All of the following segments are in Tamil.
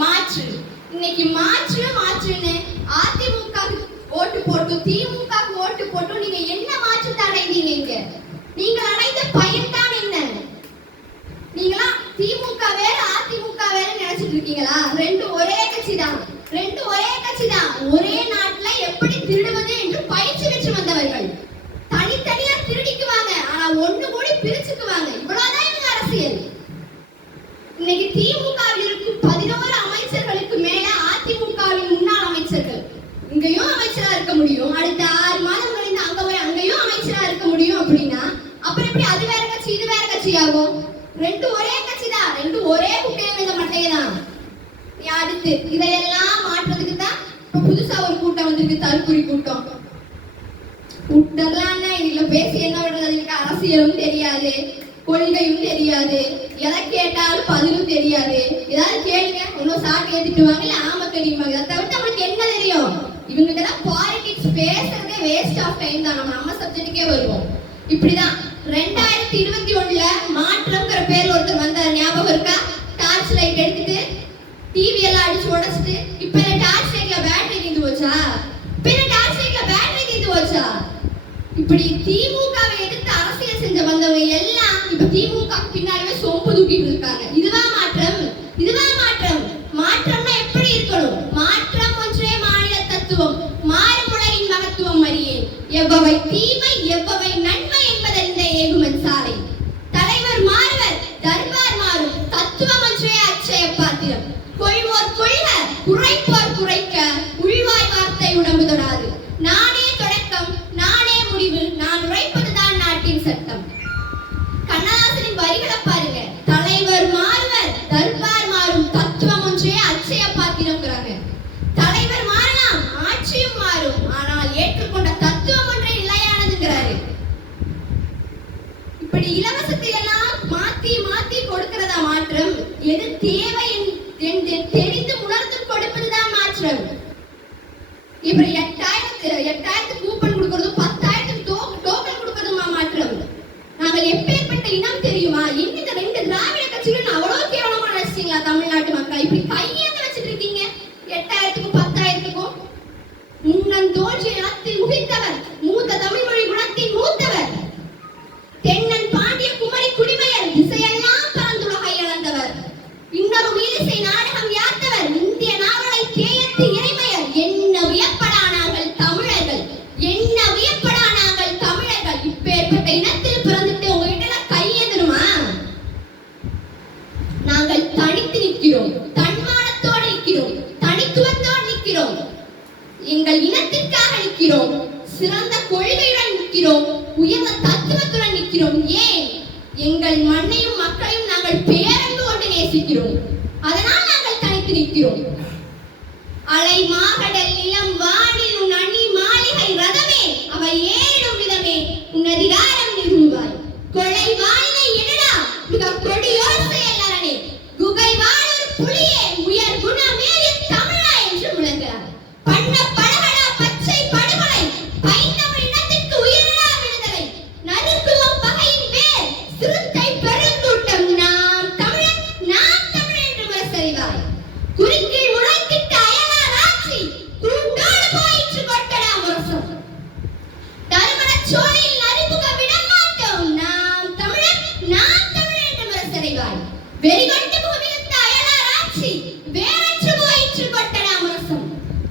மாற்று. இன்னைக்கு மாற்றுன்னு அதிமுக ஓட்டு போட்டு திமுக ஓட்டு போட்டு நீங்க என்ன மாற்றத்தை அடைந்தீங்க? நீங்கள் அடைந்த பயன் தான் என்ன? நீங்களா திமுக வேற அதிமுக வேற நினைச்சிட்டு இருக்கீங்களா? ரெண்டும் ஒரே கட்சி தான். ஒரே நாட்டுல எப்படி திருடுவது என்று பயிற்சி பெற்று வந்தவர்கள். தனித்தனியா திருடிக்குவாங்க, ஆனா ஒண்ணு கூடி பிரிச்சுக்குவாங்க. இவ்வளவுதான் இவங்க அரசியல். இன்னைக்கு திமுகவில் இருக்கும் 11 அமைச்சர்களுக்கு மேல அதிமுகவின் முன்னாள் அமைச்சர்கள். இங்கேயும் அமைச்சரா இருக்க முடியும், அடுத்த 6 மாதம் கழிந்து அங்க போய் அங்கேயும் அமைச்சரா இருக்க முடியும். அப்படின்னா அப்புறம் எப்படி அது வேற கட்சி இது வேற கட்சி ஆகும்? ரெண்டும் ஒரே கட்சி தான், ரெண்டும் ஒரே குட்டையில இந்த மட்டையை தான். அடுத்து இதையெல்லாம் மாற்றத்துக்கு தான் இப்ப புதுசா ஒரு கூட்டம் வந்திருக்கு, தற்குறி கூட்டம். கூட்டம்லாம் இதுல பேசி என்ன பண்றது? அதுக்கு அரசியலும் தெரியாது, கொள்கையும் தெரியாது, எதை கேட்டாலும் பதிலும் தெரியாது. ஏதாவது கேளுங்க, ஒன்னும் சாக்கு ஏத்திட்டுவாங்க, இல்ல ஆமா தெரியுமாங்க. அதை தவிர்த்து நம்மளுக்கு என்ன தெரியும்? இவங்களுக்கு தான் பாலிடிக்ஸ் பேசுறதே வேஸ்ட் ஆஃப் டைம் தான். நம்ம சப்ஜெக்டுக்கே வருவோம். இப்படிதான் 2021ல மாற்றம்ங்கிற பேர்ல ஒருத்தர் வந்தார், ஞாபகம் இருக்கா? டார்ச் லைட் எடுத்துட்டு டிவி எல்லாம் அடிச்சு உடைச்சிட்டு, இப்ப இந்த டார்ச் லைட்ல பேட்டரி தீர்ந்து போச்சா? இப்படி திமுகவை எதிர்த்து அரசியல் செஞ்ச வந்தவங்க எல்லாம் இப்ப திமுக பின்னாடியே சொம்பு தூக்கிட்டு இருக்காங்க. இதுவா மாற்றம்? மாற்றம்னா எப்படி இருக்கணும்? மாற்றம் ஒன்றே மாநில தத்துவம், மாறும் உலகின் மகத்துவம் அறியேன். எவ்வவை தீமை எவ்வவை நன்மை என்பதறிந்த ஏகுமன் சாலை. தலைவர் மாறுவர், தர்பார் மாறும், தத்துவம் ஒன்றே அச்சய பாத்திரம். கொள்வோர் கொள்க, குறைப்போர் குறைக்க, உள்வாய் வார்த்தை உடம்பு தொடாது. நானே தொடக்கம், நானே முடிவு, நான் உரைப்பதுதான் நாட்டின் சட்டம். கண்ணதாசனின் வரிகளை பாருங்க. தலைவர் மாறுவர், தர்பார் மாறும், தத்துவம் ஒன்றே அச்சய பாத்திரம்ங்கிறாங்க. தலைவர் மாறலாம், ஆட்சியும் மாறும், ஆனால் ஏற்றுக்கொண்ட தத்துவம் ஒன்றே நிலையானதுங்கிறாரு. இப்படி இலவசத்தில் எல்லாம் மாத்தி கொடுக்கிறதா மாற்றம்? எது தேவை என்று தெரிந்து உணர்ந்து கொடுப்பதுதான் மாற்றம். இப்ப 8000 கூப்பன் கொடுக்கறதும் 10,000 டோக்கன் கொடுக்கறதுமா மாற்றம்? நாங்கள் எப்பேற்பட்ட இனம் தெரியுமா? இந்த 2 திராவிட கட்சிகள் அவ்வளவு கேவலமா நினைச்சீங்களா தமிழ்நாட்டு மக்கள்? இப்படி கையேந்து வச்சிட்டு இருக்கீங்க. 8000க்கும் 10,000க்கும் முன்னன் தோன்றிய இனத்தில் முகித்தவர், மூத்த தமிழ் மொழி குணத்தின் மூத்தவர், தென்னன் பாண்டிய குமரி குடிமையர், திசையெல்லாம் பரந்துலகை இழந்தவர், இன்னொரு மீதிசை நாடகம் யாத்தவர், இந்திய நாவலை கேயத்து இறைமையர். என்ன வியப்படா நாங்கள் தமிழர்கள், என்ன வியப்படா நாங்கள் தமிழர்கள். இப்பேற்பட்ட இனத்தில் பிறந்துட்டு உங்ககிட்ட கையேந்தணுமா? நாங்கள் தனித்து நிற்கிறோம், தன்மானத்தோடு நிற்கிறோம், தனித்துவத்தோடு நிற்கிறோம், எங்கள் இனத்திற்காக நிற்கிறோம், சிறந்த கொள்கையுடன் நிற்கிறோம், உயர்ந்த தத்துவத்துடன் நிற்கிறோம். ஏன்? எங்கள் மண்ணையும் மக்களையும் நாங்கள் பேரன்பு கொண்டு நேசிக்கிறோம். அதனால் நாங்கள் தனித்து நிற்கிறோம். அலை மாகடல் நிலம் வானில் உன் அணி மாளிகை ரதமே, அவை ஏறும் விதமே உன் அதிகாரம் நிறுவாய். கொலை வாழ்வை எடடா மிக கொடியோர் செயலரணே, குகை வாழொரு புலியே உயர் குணமேறி தமிழா என்று முழங்குகிறார். பண்ண பழகடா பச்சை படுகொலை, பைந்தமிழ் இனத்திற்கு உயிரடா விடுதலை, நறுக்குவோம் பகையின் பேர் சிறுத்தை பெருங்கூட்டம், நாம் தமிழர் என்று முரசறிவாய். குறிக்கீழ் உழைத்திட்ட அயலார் ஆட்சி கூட்டோடு போயிற்று கொட்டடா முரசம், தருமரச் சோலையில் அறிமுக விட மாட்டோம், நாம் தமிழர் என்று முரசறிவாய். வெறிகொண்டு பூமியுத்த அயலார் ஆட்சி வேறற்று போயிற்று கொட்டடா முரசம்,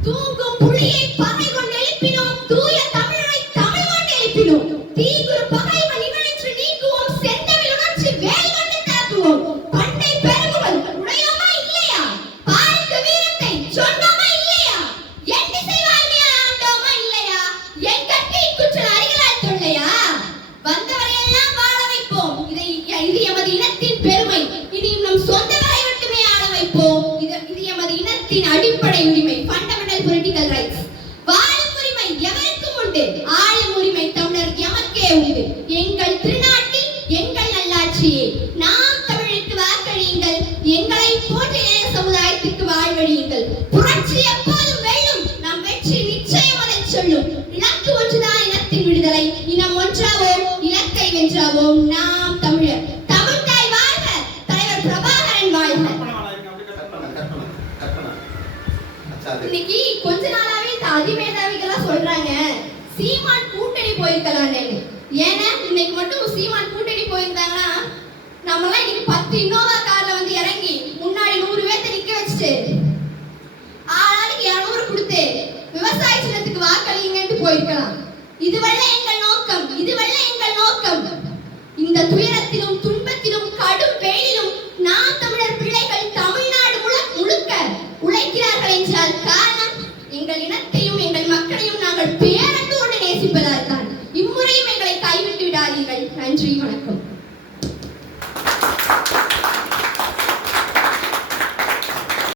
தூங்கும் புலியை பகை கொண்டு எழுப்பினோம், தூய தமிழரை தமிழ் கொண்டு எழுப்பினோம், தீங்குரு பகைவன் இவனற்று நீக்குவோம், செந்தமிழ் உணர்ச்சி வேல் கொண்டு தாக்குவோம். பண்டை பெருங்குவல் உடையோமா இல்லையா? பாருக்கு வீரத்தை சொன்னோமா இல்லையா? என் திசை வாழ்மையா ஆண்டோமா இல்லையா? என் கட்டி குற்றல் அருகிலால் தொல்லையா? வந்தவரையெல்லாம் வாழ வைப்போம், இது எமது இனத்தின் பெருமை, இனியும் நம் சொந்த வரை மட்டுமே ஆள வைப்போம். இது எமது இனத்தின் அடிப்படை உரிமை, ஃபண்டமெண்டல் பொலிட்டிக்கல் ரைட்ஸ். வாழும் உரிமை எவருக்கும் உண்டு, ஆளும் உரிமை தமிழருக்கு எமக்கே உண்டு. எங்கள் திருநாட்டில் எங்கள் நல்லாட்சியே, நாம் தமிழுக்கு வாக்களியுங்கள், எங்களை போன்ற ஏழை சமுதாயத்திற்கு வாழ்வழியுங்கள். புரட்சி எப்போதும் வெல்லும், நம் வெற்றி நிச்சயம் அதை சொல்லும். இலக்கு ஒன்றுதான் இனத்தின் விடுதலை, இனம் ஒன்றாவோம், இலக்கை வென்றாவோம், நாம் தமிழர். தமிழ்தாய் வாழ்க, தலைவர் பிரபாகரன் வாழ்க. இன்னைக்கு கொஞ்ச நாளாவே இந்த அதிமேதாவிகள்லாம் சொல்றாங்க சீமான் கூட்டணி போயிருக்கலான்னு. ஏன்னா இன்னைக்கு மட்டும் சீமான் கூட்டணி போயிருந்தாங்கன்னா நம்மலாம் இன்னைக்கு 10 இன்னோவா கார்ல வந்து இறங்கி முன்னாடி 100 பேர்த்த நிக்க வச்சுட்டு ஆளாளுக்கு 200 கொடுத்து விவசாய சின்னத்துக்கு வாக்களிங்கன்னு போயிருக்கலாம். இதுவல்ல எங்கள் நோக்கம், இதுவல்ல எங்கள் நோக்கம். இந்த துயரத்திலும் துன்பத்திலும் கடும் வெயிலும் நாம் தமிழர் பிள்ளைகள் தமிழ்நாடு முழுக்க உழைக்கிறார்கள் என்றால் காரணம் எங்கள் இனத்தையும் எங்கள் மக்களையும் நாங்கள் பேரன்போடு நேசிப்பதால் தான். இம்முறையும் எங்களை கைவிட்டு விடாதீர்கள். நன்றி, வணக்கம்.